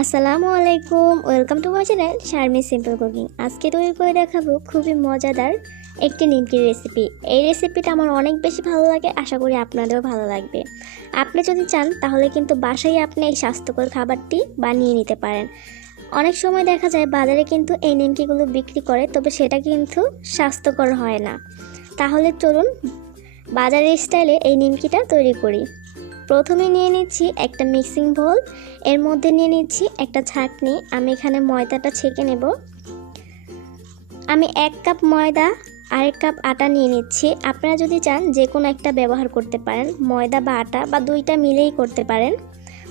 আসসালামু আলাইকুম, welcome to my channel Sharmin simple cooking. আজকে তৈরি করে দেখাবো খুবই মজাদার একটি নিমকির রেসিপি। এই রেসিপিটা আমার অনেক বেশি ভালো লাগে, আশা করি আপনাদেরও ভালো লাগবে। আপনি যদি চান তাহলে কিন্তু বাসায় আপনি এই স্বাস্থ্যকর খাবারটি বানিয়ে নিতে পারেন। অনেক সময় দেখা যায় বাজারে কিন্তু এই নিমকিগুলো বিক্রি করে, তবে সেটা কিন্তু স্বাস্থ্যকর হয় না। তাহলে চলুন বাজারের স্টাইলে এই নিমকিটা তৈরি করি। প্রথমে নিয়ে নিচ্ছি একটা মিক্সিং বোল, এর মধ্যে নিয়ে নিচ্ছি একটা ছাঁকনি। আমি এখানে ময়দাটা ছেঁকে নেব। আমি 1 কাপ ময়দা আর 1 কাপ আটা নিয়ে নিচ্ছি। আপনারা যদি চান যে কোনো একটা ব্যবহার করতে পারেন, ময়দা বা আটা বা দুইটা মিলেই করতে পারেন।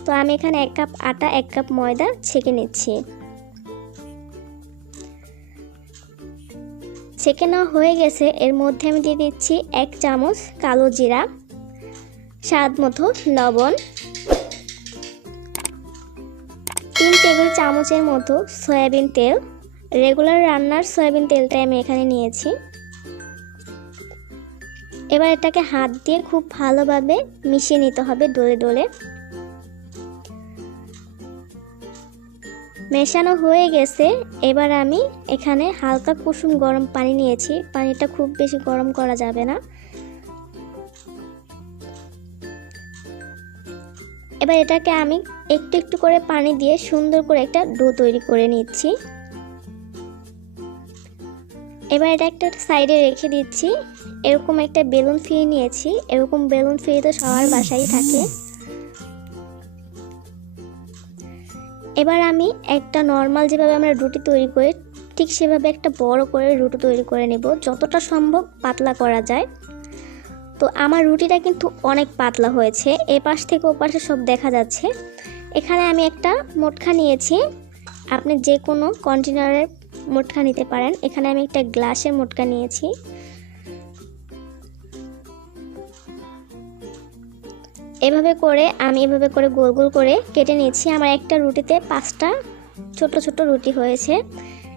তো আমি এখানে 1 কাপ আটা 1 কাপ ময়দা ছেঁকে নিচ্ছি। ছেঁকে নেওয়া হয়ে গেছে। এর মধ্যে আমি দিয়ে দিচ্ছি 1 চামচ কালো জিরা, স্বাদ মতো লবণ, 3 টেবিল চামচের মতো সয়াবিন তেল। রেগুলার রান্নার সয়াবিন তেলটাই আমি এখানে নিয়েছি। এবার এটাকে হাত দিয়ে খুব ভালোভাবে মিশিয়ে নিতে হবে ডলে ডলে। মেশানো হয়ে গেছে। এবার আমি এখানে হালকা কুসুম গরম পানি নিয়েছি। পানিটা খুব বেশি গরম করা যাবে না। এবার এটাকে আমি একটু একটু করে পানি দিয়ে সুন্দর করে একটা ডো তৈরি করে নিচ্ছি। এবার এটা একটা সাইডে রেখে দিচ্ছি। এরকম একটা বেলুন ফিরিয়ে নিয়েছি। এরকম বেলুন ফিরিয়ে তো সবার বাসায় থাকে। এবার আমি একটা নর্মাল যেভাবে আমরা রুটি তৈরি করি ঠিক সেভাবে একটা বড় করে রুটি তৈরি করে নেব, যতটা সম্ভব পাতলা করা যায়। তো আমার রুটিটা কিন্তু অনেক পাতলা হয়েছে, এপাশ থেকে ওপাশে সব দেখা যাচ্ছে। এখানে আমি একটা মোটকা নিয়েছি। আপনি যে কোনো কন্টেনারের মোটকা নিতে পারেন। এখানে আমি একটা গ্লাসের মোটকা নিয়েছি। এভাবে করে আমি গোল গোল করে কেটে নিয়েছি। আমার একটা রুটিতে 5টা ছোট ছোট রুটি হয়েছে।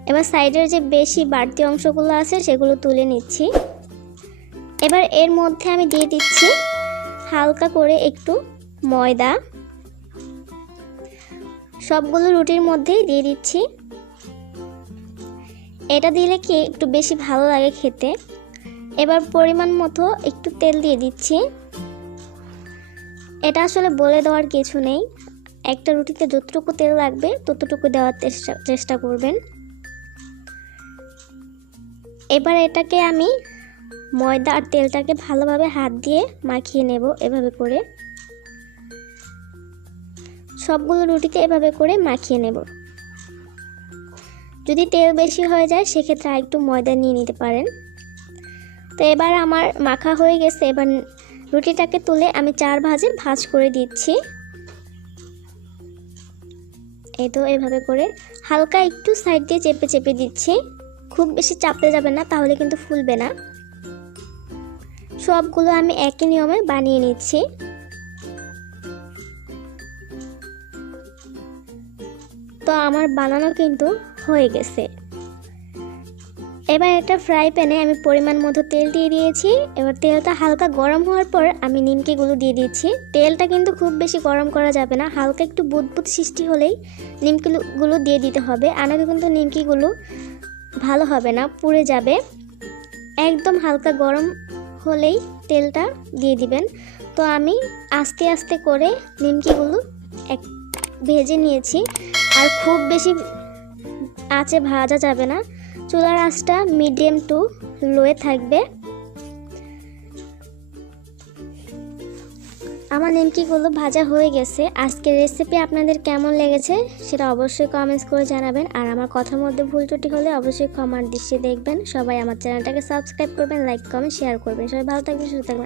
এবার সাইডের যে বেশি বাড়তি অংশগুলো আছে সেগুলো তুলে নিচ্ছি। এবার এর মধ্যে আমি দিয়ে দিচ্ছি হালকা করে একটু ময়দা। সবগুলো রুটির মধ্যেই দিয়ে দিচ্ছি। এটা দিলে কি একটু বেশি ভালো লাগে খেতে। এবার পরিমাণ মতো একটু তেল দিয়ে দিচ্ছি। এটা আসলে বলে দেওয়ার কিছু নেই, একটা রুটিতে যতটুকু তেল লাগবে ততটুকু দেওয়ার চেষ্টা করবেন। এবার এটাকে আমি ময়দা আর তেলটাকে ভালোভাবে হাত দিয়ে মাখিয়ে নেব। এভাবে করে সবগুলো রুটিতে এভাবে করে মাখিয়ে নেব। যদি তেল বেশি হয়ে যায় সেক্ষেত্রে আরেকটু ময়দা নিয়ে নিতে পারেন। তো এবার আমার মাখা হয়ে গেছে। এবার রুটিটাকে তুলে আমি 4 ভাঁজে ভাঁজ করে দিচ্ছি। এই তো এভাবে করে হালকা একটু সাইড দিয়ে চেপে চেপে দিচ্ছি। খুব বেশি চাপতে যাবে না, তাহলে কিন্তু ফুলবে না। সবগুলো আমি একই নিয়মে বানিয়ে নিচ্ছি। তো আমার বানানো কিন্তু হয়ে গেছে। এবার একটা ফ্রাই প্যানে আমি পরিমাণ মতো তেল দিয়ে দিয়েছি। এবার তেলটা হালকা গরম হওয়ার পর আমি নিমকিগুলো দিয়ে দিচ্ছি। তেলটা কিন্তু খুব বেশি গরম করা যাবে না, হালকা একটু বুদবুদ সৃষ্টি হলেই নিমকিগুলো দিয়ে দিতে হবে। আনাকে কিন্তু নিমকিগুলো ভালো হবে না, পুড়ে যাবে। একদম হালকা গরম হলেই তেলটা দিয়ে দিবেন। তো আমি আস্তে আস্তে করে নিমকিগুলো ভেজে নিয়েছি। আর খুব বেশি আঁচে ভাজা যাবে না, চুলার আঁচটা মিডিয়াম টু লোয়ে থাকবে। আমার নিমকিগুলো ভাজা হয়ে গেছে। আজকের রেসিপি আপনাদের কেমন লেগেছে সেটা অবশ্যই কমেন্টস করে জানাবেন। আর আমার কথার মধ্যে ভুল ত্রুটি হলে অবশ্যই ক্ষমার দৃষ্টিতে দেখবেন। সবাই আমার চ্যানেলটাকে সাবস্ক্রাইব করবেন, লাইক কমেন্ট শেয়ার করবেন। সবাই ভালো থাকবেন, সুস্থ থাকবেন।